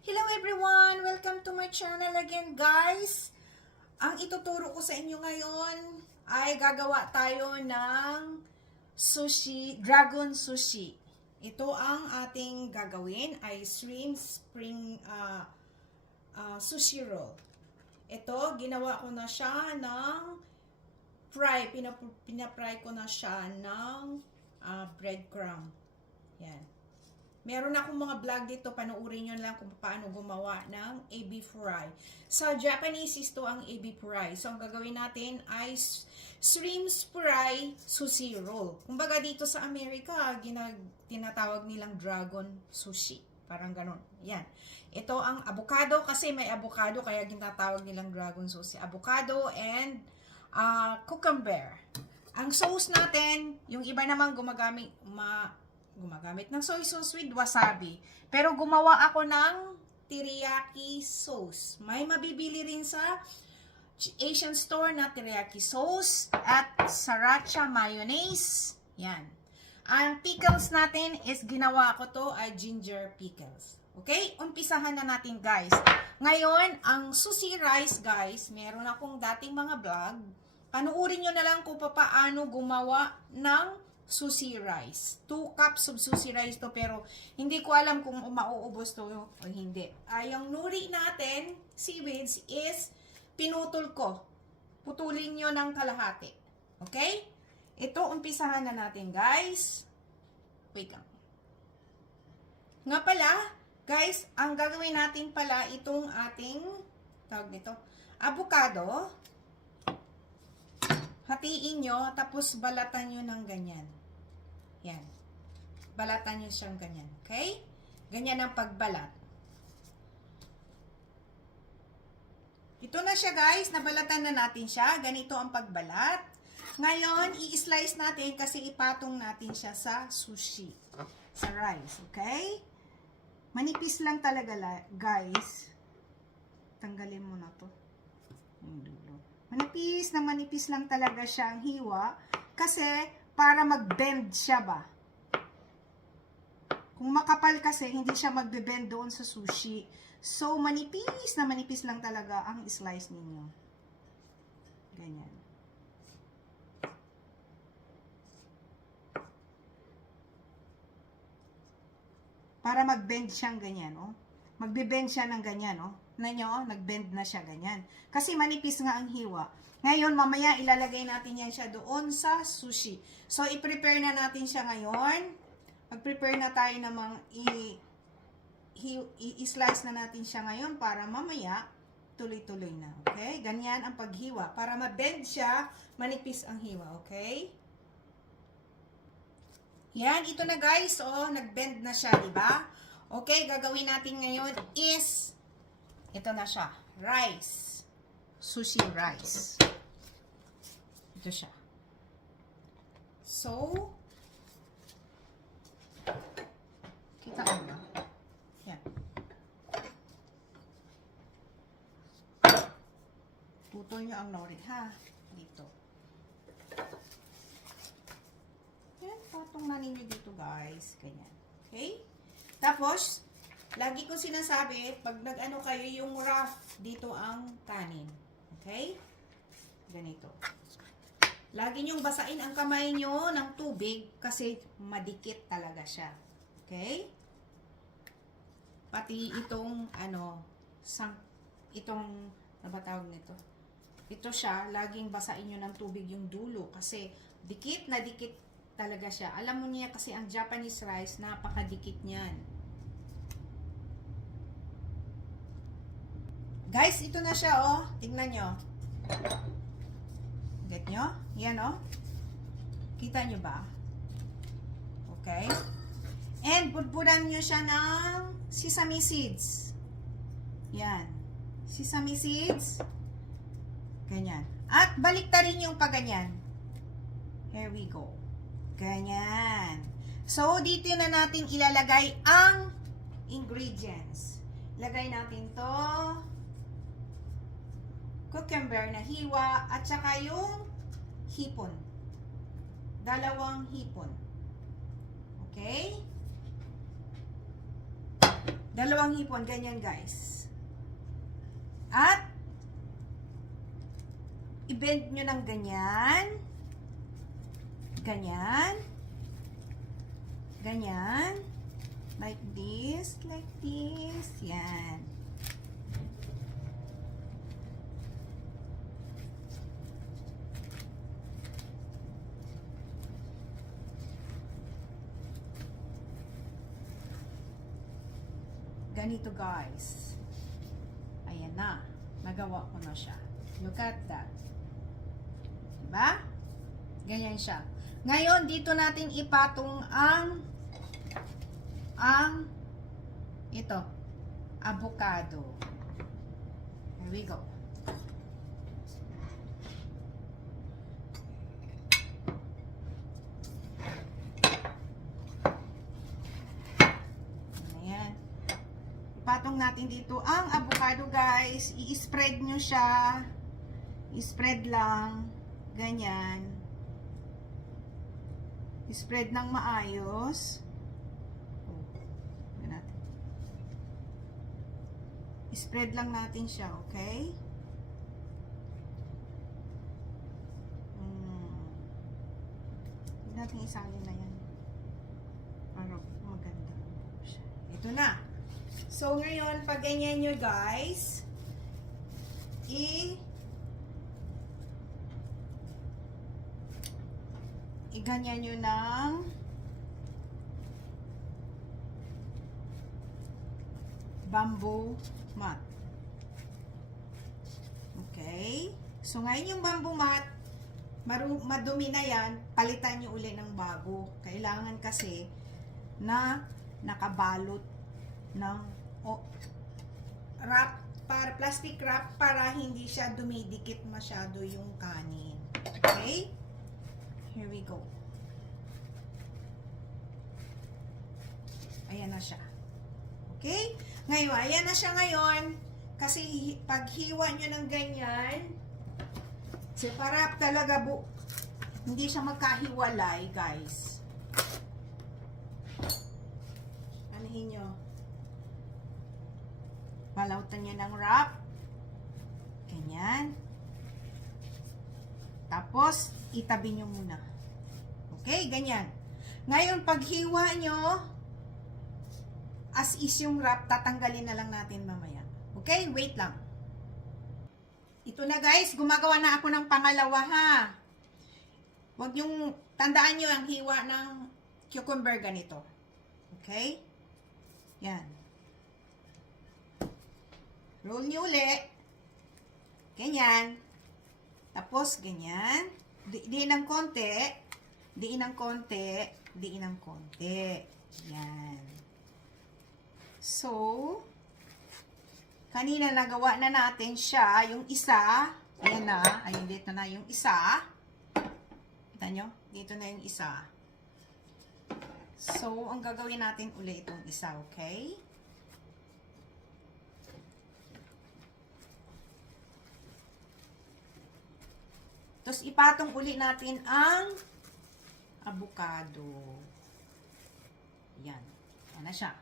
Hello everyone! Welcome to my channel again guys! Ang ituturo ko sa inyo ngayon ay gagawa tayo ng sushi, dragon sushi. Ito ang ating gagawin ay shrimp spring sushi roll. Ito, ginawa ko na siya ng fry. Pinapry ko na siya ng breadcrumb. Yan. Meron akong mga vlog dito, panoorin nyo lang kung paano gumawa ng ebi fry. Sa Japanese ito ang ebi fry. So, ang gagawin natin ay shrimp fry sushi roll. Kumbaga dito sa Amerika, tinatawag nilang dragon sushi. Parang ganon. Yan. Ito ang avocado kasi may avocado kaya ginatawag nilang dragon sushi. Avocado and cucumber. Ang sauce natin, yung iba naman gumagamit ng soy sauce with wasabi. Pero gumawa ako ng teriyaki sauce. May mabibili rin sa Asian store na teriyaki sauce at sriracha mayonnaise. Yan. Ang pickles natin is ginawa ko to ay ginger pickles. Okay? Umpisahan na natin guys. Ngayon, ang sushi rice guys, meron akong dating mga vlog. Panuorin nyo na lang kung paano gumawa ng sushi rice. 2 cups of sushi rice to, pero hindi ko alam kung mauubos to o hindi. Yung nuri natin, seaweeds, is pinutol ko. Putulin nyo ng kalahati. Okay? Ito, umpisahan na natin, guys. Wait lang. Nga pala, guys, ang gagawin natin pala itong ating, tawag nito, avocado. Hatiin nyo, tapos balatan nyo ng ganyan. Yan. Balatan nyo siyang ganyan. Okay? Ganyan ang pagbalat. Ito na siya guys. Nabalatan na natin siya. Ganito ang pagbalat. Ngayon, i-slice natin kasi ipatong natin siya sa sushi. Sa rice. Okay? Manipis lang talaga guys. Tanggalin mo na to. Manipis lang talaga siya ang hiwa. Kasi para mag-bend siya ba. Kung makapal kasi, hindi siya magbe-bend doon sa sushi. So, manipis lang talaga ang slice ninyo. Ganyan. Para mag-bend siyang ganyan, oh. Magbe-bend siya ng ganyan, oh. Nag-bend na siya ganyan. Kasi manipis nga ang hiwa. Ngayon, mamaya ilalagay natin yan siya doon sa sushi. So, i-prepare na natin siya ngayon. Mag-prepare na tayo namang i-slice na natin siya ngayon para mamaya tuloy-tuloy na. Okay? Ganyan ang paghiwa. Para ma-bend siya, manipis ang hiwa. Okay? Yan, ito na guys. Oh, nag-bend na siya, diba? Okay, gagawin natin ngayon is ito na siya. Rice. Sushi rice. Ito siya. So, kita mo ba? Yan. Putol nyo ang nori, ha? Dito. Yan, patong na ninyo dito, guys. Ganyan. Okay? Tapos, lagi ko sinasabi, pag nag-ano kayo, yung rough, dito ang kanin. Okay? Ganito. Lagi nyong basain ang kamay nyo ng tubig kasi madikit talaga siya. Okay? Pati itong, ano ba tawag nito? Ito siya, laging basain nyo ng tubig yung dulo kasi dikit na dikit talaga siya. Alam mo niya kasi ang Japanese rice, napakadikit niyan. Guys, ito na siya, oh. Tingnan nyo. Get nyo? Yan, oh. Kita nyo ba? Okay. And, pudpudan nyo siya ng sesame seeds. Yan. Sesame seeds. Ganyan. At, baliktarin yung paganyan. Here we go. Ganyan. So, dito na natin ilalagay ang ingredients. Lagay natin to cucumber na hiwa at saka yung hipon. 2 hipon. Okay? 2 Dalawang hipon, ganyan guys. At, i-bend nyo ng ganyan. Ganyan. Ganyan. Like this. Like this. Yan. Ganito guys. Ayan na. Nagawa ko na siya. Look at that. Diba? Ganyan siya. Ngayon, dito natin ipatong ang ito, avocado. Here we go. Ayan. Ipatong natin dito ang avocado guys. I-spread nyo siya. I-spread lang. Ganyan. I-spread ng maayos. I-spread lang natin siya, okay? Hindi natin isalin na yan. Para maganda siya. Ito na. So, ngayon, pag ganyan nyo, guys, i-ganyan nyo ng bamboo mat. Okay? So, ngayon yung bamboo mat, madumi na yan, palitan nyo uli ng bago. Kailangan kasi na nakabalot ng wrap, plastic wrap para hindi siya dumidikit masyado yung kanin. Okay? Here we go. Ayan na siya. Okay? Ngayon, ayan na siya ngayon. Kasi paghiwa nyo ng ganyan, para talaga hindi siya magkahiwalay, guys. Anahin nyo. Balautan nyo ng wrap. Ganyan. Tapos, itabi nyo muna. Okay? Ganyan. Ngayon, paghiwa nyo, as is yung wrap, tatanggalin na lang natin mamaya. Okay? Wait lang. Ito na guys, gumagawa na ako ng pangalawa ha. Huwag yung, tandaan nyo ang hiwa ng cucumber ganito. Okay? Yan. Roll nyo uli. Ganyan. Tapos, ganyan. Diin ng konti. Diin ng konti. Diin ng konti. Yan. So, kanina nagawa na natin siya, yung isa, ayan na, ayun dito na yung isa. Kita nyo? Dito na yung isa. So, ang gagawin natin ulit itong isa, okay? Tapos, ipatong ulit natin ang avocado. Yan. Yan na siya.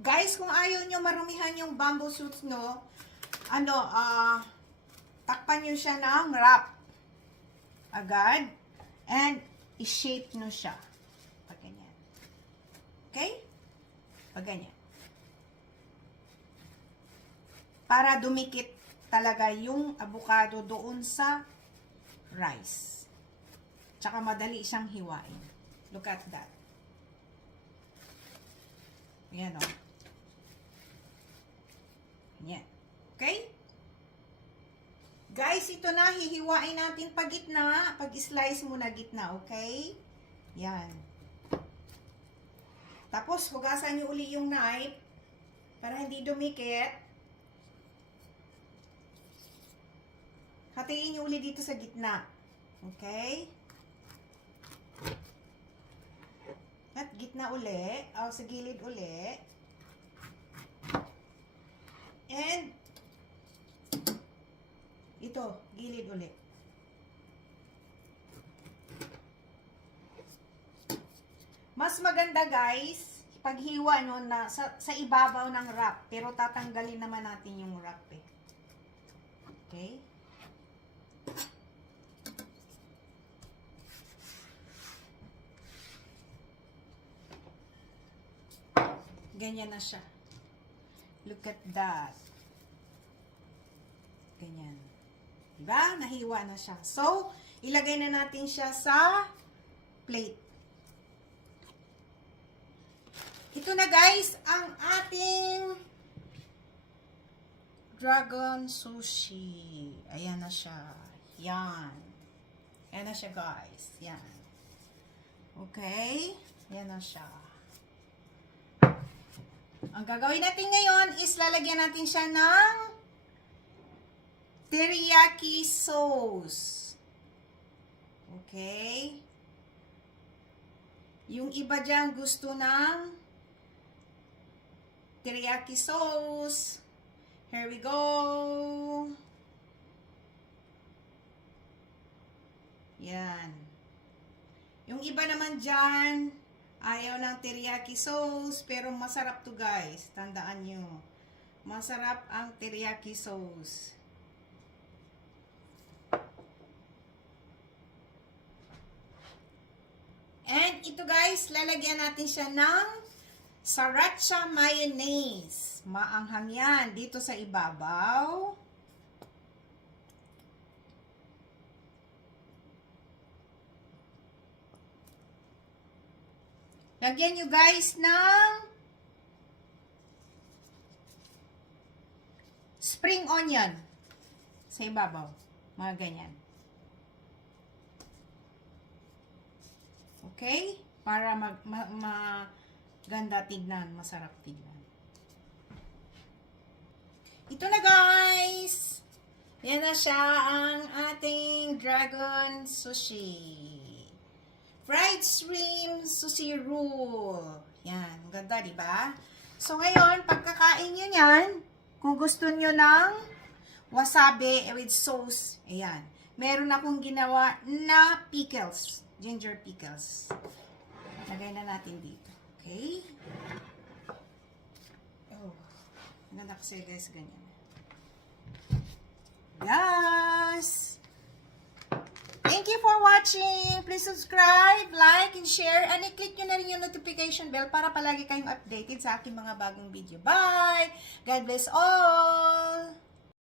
Guys, kung ayaw nyo marumihan yung bamboo shoots, no, takpan nyo siya ng wrap. Agad. And, i-shape nyo siya. Pag ganyan. Okay? Pag ganyan. Para dumikit talaga yung avocado doon sa rice. Tsaka madali siyang hiwain. Look at that. Ayan o. Ayan. Okay? Guys, ito na. Hihiwain natin pag gitna. Pag-slice mo na gitna. Okay? Yan. Tapos, hugasan nyo uli yung knife para hindi dumikit. Hatiin nyo uli dito sa gitna. Okay? At gitna uli. O, sa gilid uli. And, dito, gilid ulit. Mas maganda guys, paghiwa no na sa ibabaw ng wrap, pero tatanggalin naman natin yung wrap eh. Okay? Ganyan na siya. Look at that. Ganyan. Diba? Nahiwa na siya. So, ilagay na natin siya sa plate. Ito na guys, ang ating dragon sushi. Ayan na siya. Yan. Ayan na siya guys. Yan. Okay? Yan na siya. Ang gagawin natin ngayon is lalagyan natin siya ng teriyaki sauce. Okay? Yung iba dyan gusto ng teriyaki sauce. Here we go. Yan. Yung iba naman dyan, ayaw ng teriyaki sauce, pero masarap to guys. Tandaan nyo. Masarap ang teriyaki sauce. And ito guys, lalagyan natin siya ng sriracha mayonnaise. Maanghang yan dito sa ibabaw. Lagyan nyo guys ng spring onion sa ibabaw. Mga ganyan. Okay? Para maganda tignan. Masarap tignan. Ito na guys! Yan na siya ang ating dragon sushi. Fried shrimp sushi roll. Yan, ganda, di ba? So ngayon, pagkakain niyo yan, kung gusto niyo ng wasabi with sauce, ayan. Meron akong ginawa na pickles, ginger pickles. Lagay na natin dito. Okay? Oh, ganda kasi guys, ganyan. Yes! Thank you for watching. Please subscribe, like, and share. And i-click nyo na rin yung notification bell para palagi kayong updated sa aking mga bagong video. Bye! God bless all!